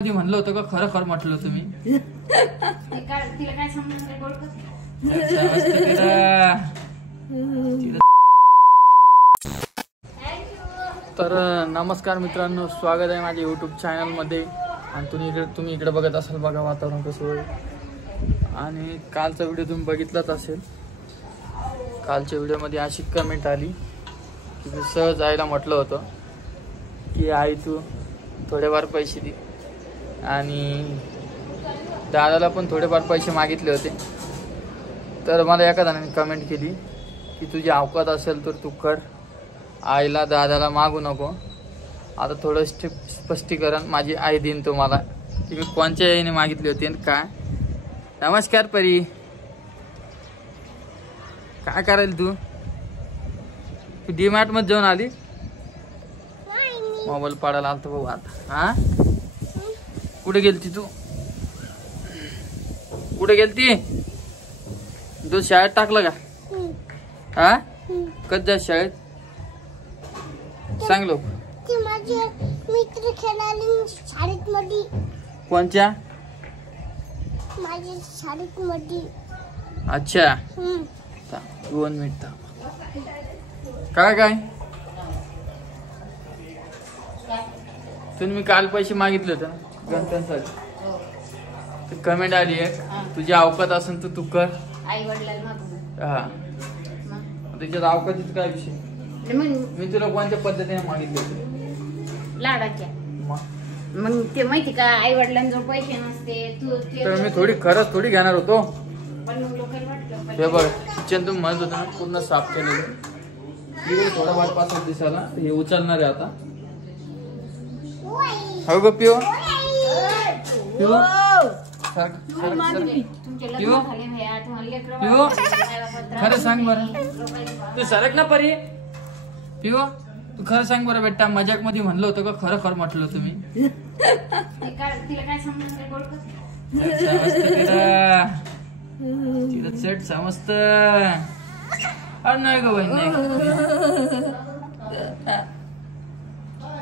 म्हणलं होतं का खरं खरं म्हटलं तुम्ही? तिला काय समजलं बोल. तर नमस्कार मित्रांनो, स्वागत आहे माझ्या यूट्यूब चॅनलमध्ये. आणि तुम्ही इकडे बघत असाल, बघा वातावरण कसं होईल. आणि कालचा व्हिडिओ तुम्ही बघितलाच असेल. कालच्या व्हिडिओमध्ये अशी कमेंट आली की मी सहज आईला म्हटलं होतं की आई तू थोडेफार पैसे दे, आणि दादाला पण थोडेफार पैसे मागितले होते. तर मला एका जणाने कमेंट केली की तुझी अवकात असेल तर तू कर, आईला दादाला मागू नको. आता थोडं स्पष्टीकरण माझी आई देईन तुम्हाला की मी कोणत्या आईने मागितली होती आणि काय. नमस्कार परी, काय करायला तू डीमार्ट मध्ये जाऊन आली? मोबाईल पाडायला आलतो भाऊ आता. हा, कुठे गेलती तू? कुठे गेलती तू? शाळेत टाकलं का? हा, कधी जा शाळेत? सांग लोक. माझे मित्र खेळायला शाळेत मध्ये. कोणच्या? माझ्या शाळेत मध्ये. अच्छा, 2 मिनिट. काय काय तुम्ही काल पैसे मागितले होते ना गणपतीसाठी? कमेंट आली आहे तुझी अवकात असेल तर तू कर. आई वडिलांना मागून. हा, त्याच्यात अवकातीच काय विषय? मी तुला कोणत्या पद्धतीने मागितले होते? लाडाच्या. मग ते माहिती का, आई वडिलांजवळ पैसे नसते. तर मी थोडी खरंच थोडी घेणार होतो. पण मग लोकांना वाटलं हे बघ, किचन तुम्ही म्हणत होता ना पूर्ण साफ केलेलं. थोडा वाट पाच दिवसाला हे उचलणार आहे आता. हो ग पिओ, पिओ खरं सांग बरं. तू सरक ना परी. पिओ तू खरं सांग बरं बेटा, मजाक मध्ये म्हणलं होतं का खरं खरं म्हटलं तुम्ही? तिला काय समजलं बोल. तिला चट समजत. अरे नाही ग बहीण, नाही.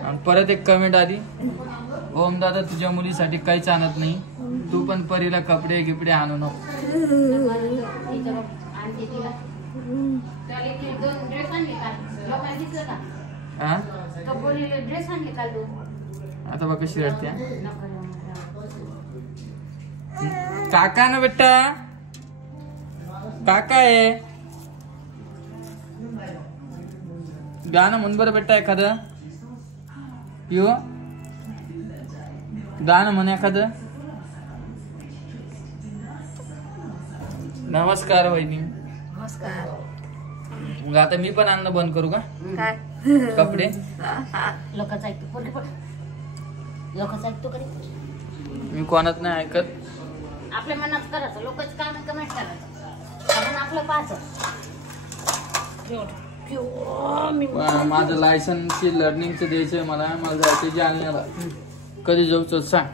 आणि परत एक कमेंट आली, ओम दादा तुझ्या मुलीसाठी काहीच आणत नाही, तू पण परीला कपडे गिपडे आणू नको. आता बघ कशी रडते. काका ना बेटा, काका आहे. गाणं म्हण बरं बेटा एखादं. यो गाणं म्हण एखादं. नमस्कार वहिनी. नमस्कार. मग आता मी पण आणणं बंद करू का काय कपडे? लोकांचं ऐकतो, लोकांचं ऐकतो कधी. मी कोणाच नाही ऐकत. आपल्या मनात करायचं, लोकांचं काम कमेंट करायचं, आपण आपलं पाहायचं. माझं लायसन्सची लर्निंगचं द्यायचंय मला जायचं जालन्याला. कधी जाऊच सांग.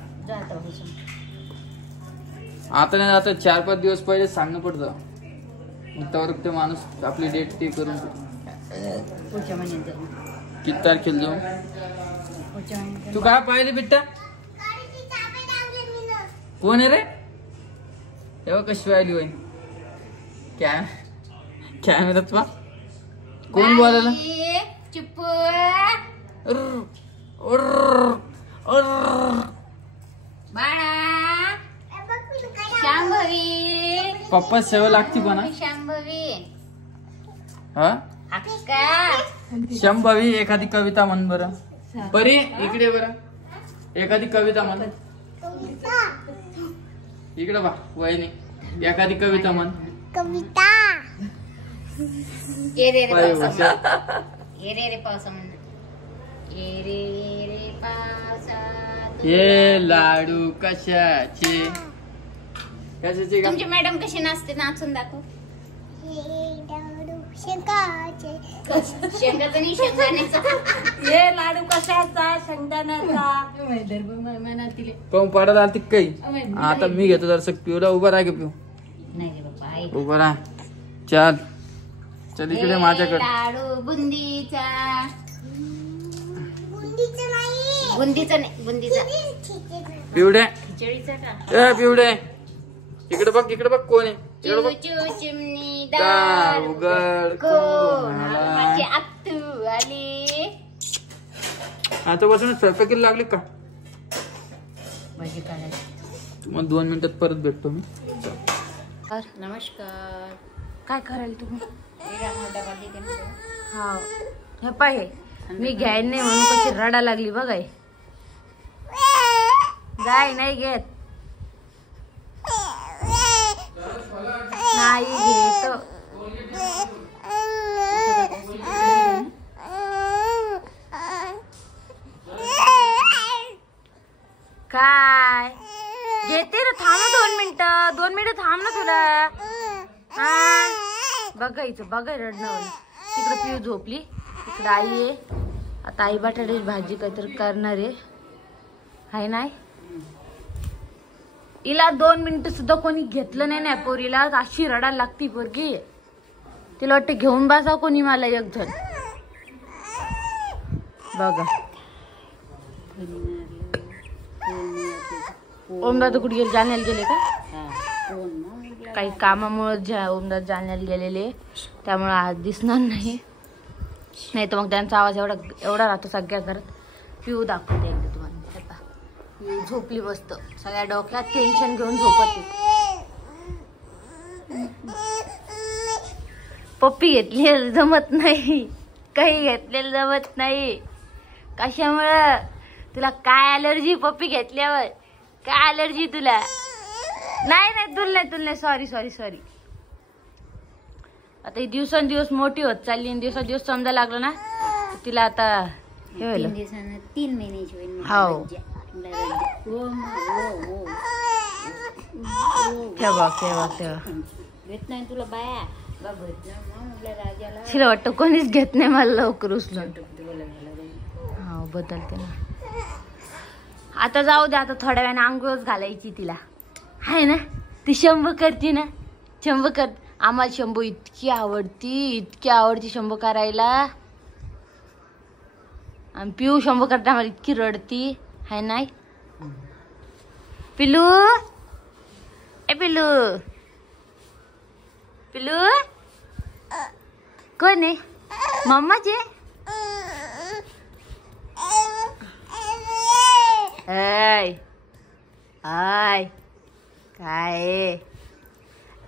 आता नाही, आता 4-5 दिवस पहिले सांगणं पडतं. मग त्यावर ते माणूस आपली डेट ते करून. पुढच्या महिन्यात किती तारखेला जाऊ? पुढच्या महिन्यात. तू काय पाहिले बेटा? कोण आहे रे? तेव्हा कशी आली वय कॅमेरात पा. कोण बोलायला? चुप. बाळा शांभवी. पप्पा सेवा लागती पण. शांभवी. हा, अक्का शंभवी. एखादी कविता म्हण बरं. परी इकडे बरं, एखादी कविता म्हण. इकडे बा वहिनी, एखादी कविता म्हण. कविता. ये रे पावसा, ये रे पावसा म्हण. ये रे पावसा. हे लाडू कशाचे? कशाचे का? तुमची मॅडम कशी नाचते, नाचून दाखव. शेंगाचे. शेंगाचं नाही, शेंगदाण्याचा. हे लाडू कशाचा? शेंगदाण्याचा. पाहून पाडायला आलती काही. आता मी घेतो जरा पिऊला. उभा राह ग पिऊ. नाही रे बाप्पा, उभा राह. चल चल इकडे माझ्याकडे. लाडू बुंदीचा. बुंदीचा नाही. बुंदीचा नाही, बुंदीचा. पिवड्या खिचडीचा का? ए पिवड्या इकडे बघ कोण आहे इकडे बघ. चिव चिमणी दार दार उघड कोण कोण आला? माझी आत्तू आली. आता बसून स्वयंपाकीला लागली का? भाजी काढायची. मग 2 मिनिटात परत भेटतो मी. नमस्कार. काय करायला तुम्ही? डबा देते ना. हा हे पाय मी घ्यायला नाही म्हणून कशी रडा लागली बघाय. जाय नाही घेत नाही घेत. काय घेते ना, थांब 2 मिनिटं. 2 मिनिटं थांब ना तुला. हा बघायचं रडणं. तिकडे पिऊ झोपली, इकडे आई आहे. आता आई बटाट्याची भाजी काहीतरी करणार आहे नाही. हिला 2 मिनिटं सुद्धा कोणी घेतलं नाही ना पोरीला. अशी रडायला लागती पोरगी. तिला वाटतं घेऊन बसा कोणी मला एक जण. बघा ओमदादा कुठे गेले? जालन्याला गेले का? काही कामामुळे ओमदादा जालन्याला गेलेले, त्यामुळे आज दिसणार नाही. नाही तर मग त्यांचा आवाज एवढा राहतो सगळ्या घरात. पिऊ दाखवते एकदा तुम्हाला. पिऊ झोपली मस्त, सगळ्या डोक्यात टेन्शन घेऊन झोपते. पप्पी घेतली जमत नाही, काही घेतलेलं जमत नाही. कशामुळं? तुला काय अलर्जी पप्पी घेतल्यावर? काय अलर्जी तुला? नाही तुला नाही. सॉरी. आता ही दिवसेंदिवस मोठी होत चालली आणि दिवस समजा लागलं ना तिला. आता हे होईल 3 दिवसानं 3 महिन्याची होईल. हो ठेवा घेत नाही तुला बाया. राजाला तिला वाटतं कोणीच घेत नाही मला लवकर उचलून. हा बदलते ना. आता जाऊ दे. आता थोड्या वेळाने आंघोळच घालायची तिला आहे ना. ती शंभू करते ना. शंभू कर. आम्हाला शंभू इतकी आवडती शंभू करायला. आणि पिऊ शंभू करता आम्हाला इतकी रडती आहे नाही. पिलू ए पिलू कोण आहे? मम्माचे? हाय काय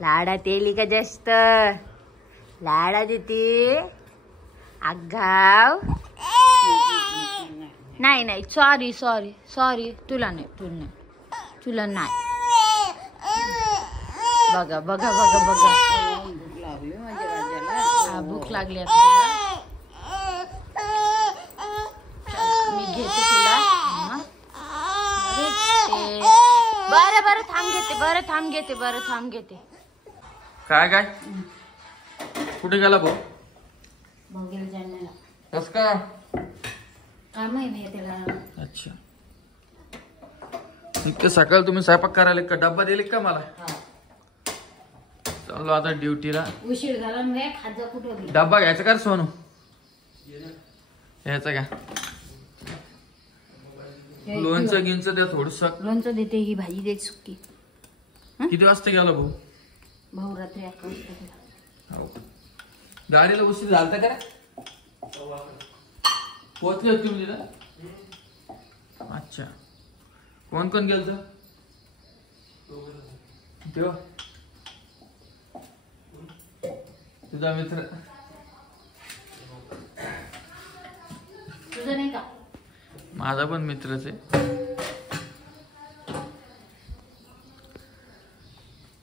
लाडात येली का? जास्त लाडात येते. आगाव नाही. सॉरी तुला नाही. बघा भूक लागली माझ्या राजाला. भूक लागली आपल्याला. मी घेते तुला. बरं थांब घेते. काय कुठे गेला भाऊ? भाऊगेला जालन्याला. कस का? काम आहे मी त्याला. अच्छा. इतकं सकाळ तुम्ही स्वयंपाक करायला का? डब्बा दिले का मला? चाललो आता ड्युटीला. उशीर झाला मग खाजा कुठं? डब्बा घ्यायचा का सोनू? घ्यायचा का? लोणचं गिंचं द्या थोडस. लोणचं देते. ही भाजी दे सुकी. किती वाजता गेला भाऊ? भाऊ रात्री 11 वाजता गेला. हो. गाडीला उशीर झालता का? पोहोचले होते तुम्ही तिथं? अच्छा. कोण गेलत? तेव्हा तुझा मित्र. तुझं नाही का? माझा पण मित्रच आहे.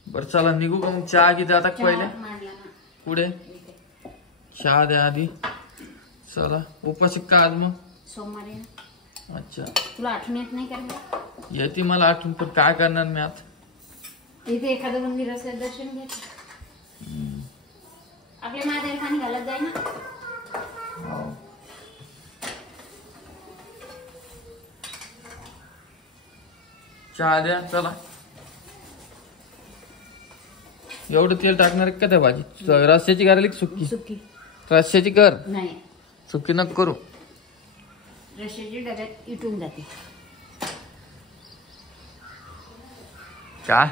बर चला निघू का मग? चहा किती आता पहिले? पुढे चहा द्या आधी. चला उपाशी का आज मग? सोमवारी. अच्छा. तुला आठवण येत नाही का? येते मला आठवण, पण काय करणार मी आता? इथे एखादं मंदिर असेल दर्शन घ्यायचं. आपल्या महादेवाला पाणी घालत जाय ना. चहा द्या चला. एवढं तेल टाकणार का त्या भाजी? रस्स्याची करायला की सुक्की? सुकी. रस्स्याची कर. नाही सुकी नको करू. रश्श्याची डब्यात इटून जाते. काय?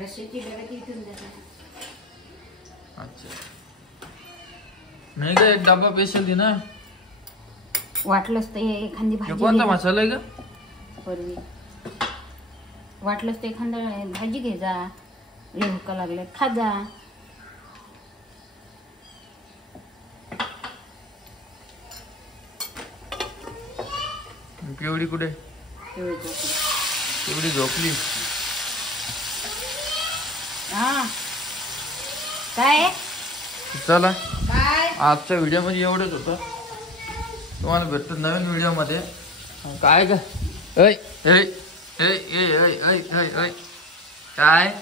रश्श्याची डब्यात इटून जाते. अच्छा. नाही का एक डब्बा पेशल दे ना. वाटलंच तर एखादी हे भाजी कोणता घे जा. मसाला आहे का? पूर्वी वाटलंच तर एखादा भाजी घे जा. लय भुका लागल्या खा जा. केवढी कुठे? केवढी झोपली. हा काय चला काय आजच्या व्हिडिओ मध्ये एवढंच होतं. तुम्हाला भेटतो नवीन व्हिडिओ मध्ये. काय का? ऐ ऐ ऐ ऐ ऐ ऐ ऐ काय